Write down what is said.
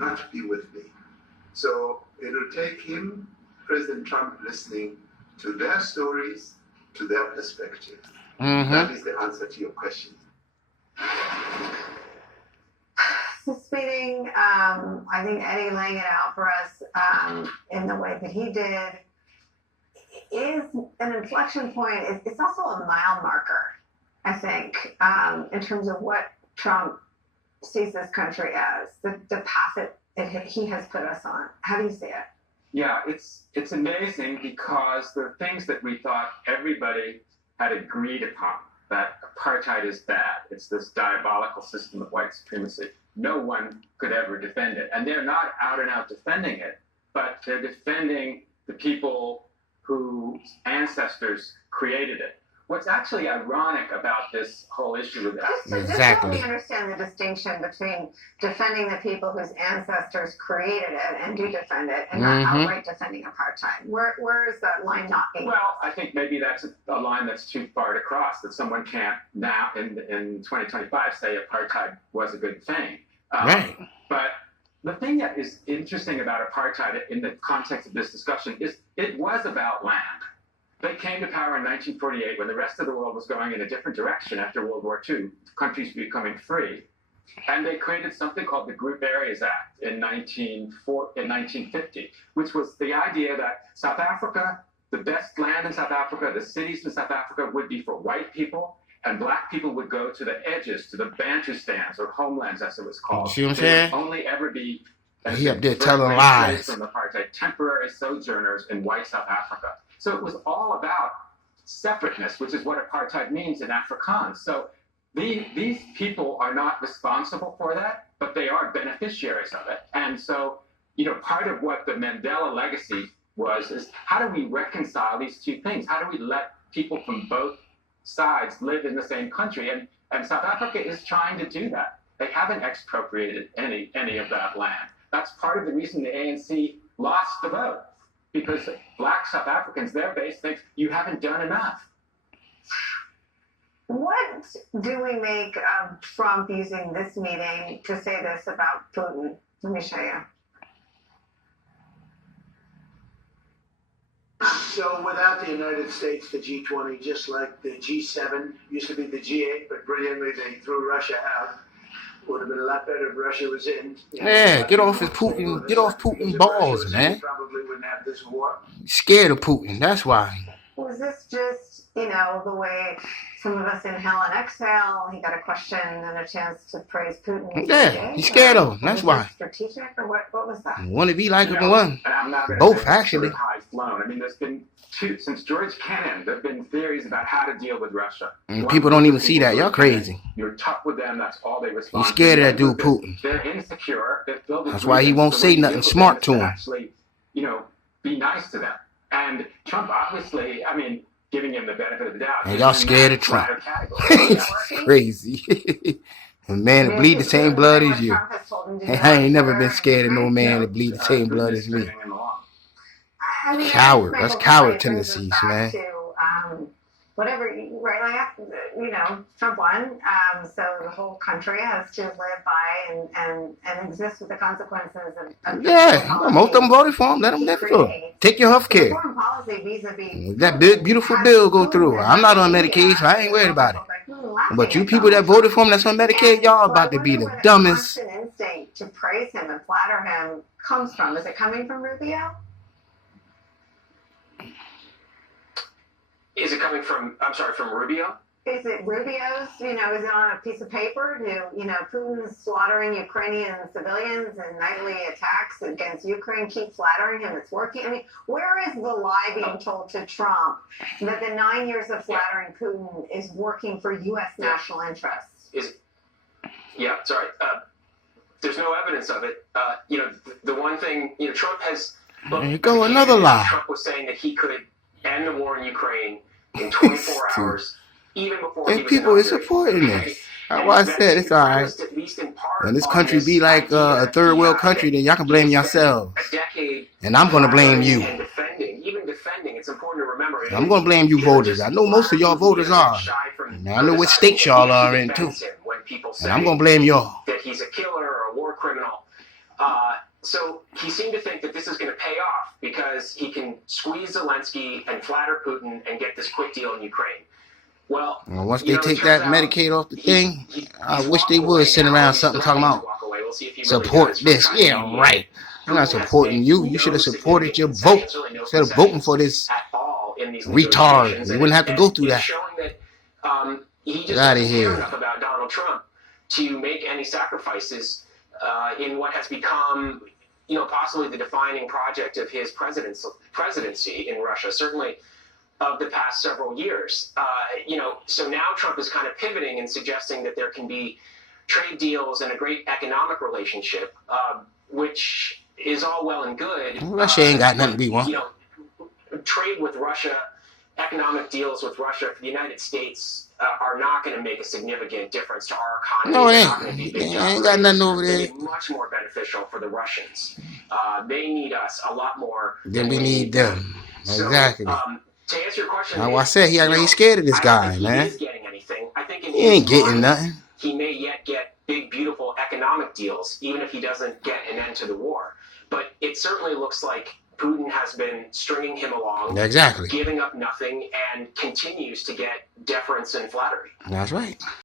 not be with me. So it'll take him, President Trump, listening to their stories, to their perspective. That is the answer to your question. This meeting, I think Eddie laying it out for us in the way that he did is an inflection point. It's also a mile marker, I think, in terms of what Trump sees this country as, the path he has put us on. How do you see it? Yeah, it's amazing because there are things that we thought everybody had agreed upon, that apartheid is bad. It's this diabolical system of white supremacy. No one could ever defend it. And they're not out and out defending it, but they're defending the people whose ancestors created it. What's actually ironic about this whole issue with that? Just help me understand the distinction between defending the people whose ancestors created it and do defend it, and not outright defending apartheid. Where is that line not being? Well, I think maybe that's a line that's too far to cross, that someone can't now in 2025 say apartheid was a good thing. Right. But the thing that is interesting about apartheid in the context of this discussion is it was about land. They came to power in 1948 when the rest of the world was going in a different direction after World War II, countries becoming free. And they created something called the Group Areas Act in 1950, which was the idea that South Africa, the best land in South Africa, the cities in South Africa would be for white people, and black people would go to the edges, to the Bantustans, or homelands as it was called. You see what I'm saying? Only ever be he up there telling lies from apartheid, temporary sojourners in white South Africa. So it was all about separateness, which is what apartheid means in Afrikaans. So these people are not responsible for that, but they are beneficiaries of it. And so, part of what the Mandela legacy was is how do we reconcile these two things? How do we let people from both sides live in the same country? And South Africa is trying to do that. They haven't expropriated any of that land. That's part of the reason the ANC lost the vote. Because black South Africans, their base thinks you haven't done enough. What do we make of Trump using this meeting to say this about Putin? Let me show you. So without the United States, the G20, just like the G7, used to be the G8, but brilliantly they threw Russia out. Would have been a lot better if Russia was in. Yeah, get off Putin's balls, man. Probably wouldn't have this war. Scared of Putin, that's why. Was this just, the way some of us inhale and exhale? He got a question and a chance to praise Putin. Yeah, he's scared of him, that's why. Strategic, or what was that? Want to be like him one. Both, actually. High flown. I mean, there's been since George Kennan, there have been theories about how to deal with Russia. And people don't even see that. Y'all crazy. You're tough with them. That's all they respond. He's scared of that dude Putin. They're insecure. That's why he won't say nothing smart to him. Actually, be nice to them. And Trump, obviously, giving him the benefit of the doubt. And y'all scared of Trump. It's crazy. A man that bleed the same blood as you. I ain't never been scared of no man that bleed the same blood as me. Coward. That's coward tendencies, man. Whatever, right? Trump won, so the whole country has to live by and exist with the consequences of most of them voted for him. Let them live for him. Take your health care. Foreign policy vis-a-vis that big, beautiful bill go through. I'm not on Medicaid, so I ain't worried about it. But you people that voted for him that's on Medicaid, y'all about to be the dumbest. The instinct to praise him and flatter him comes from. Is it coming from Rubio? Is it coming from, from Rubio? Is it Rubio's, is it on a piece of paper? Putin's slaughtering Ukrainian civilians and nightly attacks against Ukraine keep flattering him? It's working. Where is the lie being told to Trump that the 9 years of flattering Putin is working for U.S. national interests? There's no evidence of it. The one thing, Trump has... There you go, another lie. Trump was saying that he could end the war in Ukraine in 24 hours, even before he was people is supporting this. That's why I said it's all right. When this country be like a third world country, then y'all can blame yourselves. And I'm going to blame you. Even defending, it's important to remember. I'm going to blame you voters. I know most of y'all voters are. And I know what states y'all are in, too. And I'm going to blame y'all. That he's a killer or a war criminal. So he seemed to think that this is going to pay off because he can squeeze Zelensky and flatter Putin and get this quick deal in Ukraine. Well, once they take that Medicaid off the thing, I wish they would send around something talking about support this. Yeah, right. I'm not supporting you. You should have supported your vote instead of voting for this retard. You wouldn't have to go through that. He just Get out of doesn't here. care enough about Donald Trump to make any sacrifices in what has become, possibly the defining project of his presidency in Russia, certainly of the past several years. So now Trump is kind of pivoting and suggesting that there can be trade deals and a great economic relationship, which is all well and good. Russia ain't got nothing we want. Trade with Russia, economic deals with Russia for the United States are not going to make a significant difference to our economy. No, it They're ain't. not going to be big They ain't got nothing over there. They're much more beneficial for the Russians. They need us a lot more Then we need them. Exactly. To answer your question, Now, I said he's scared of this guy, man. He is getting anything. I think in He ain't his getting mind, nothing. He may yet get big, beautiful economic deals, even if he doesn't get an end to the war. But it certainly looks like Putin has been stringing him along, Exactly. giving up nothing, and continues to get deference and flattery. That's right.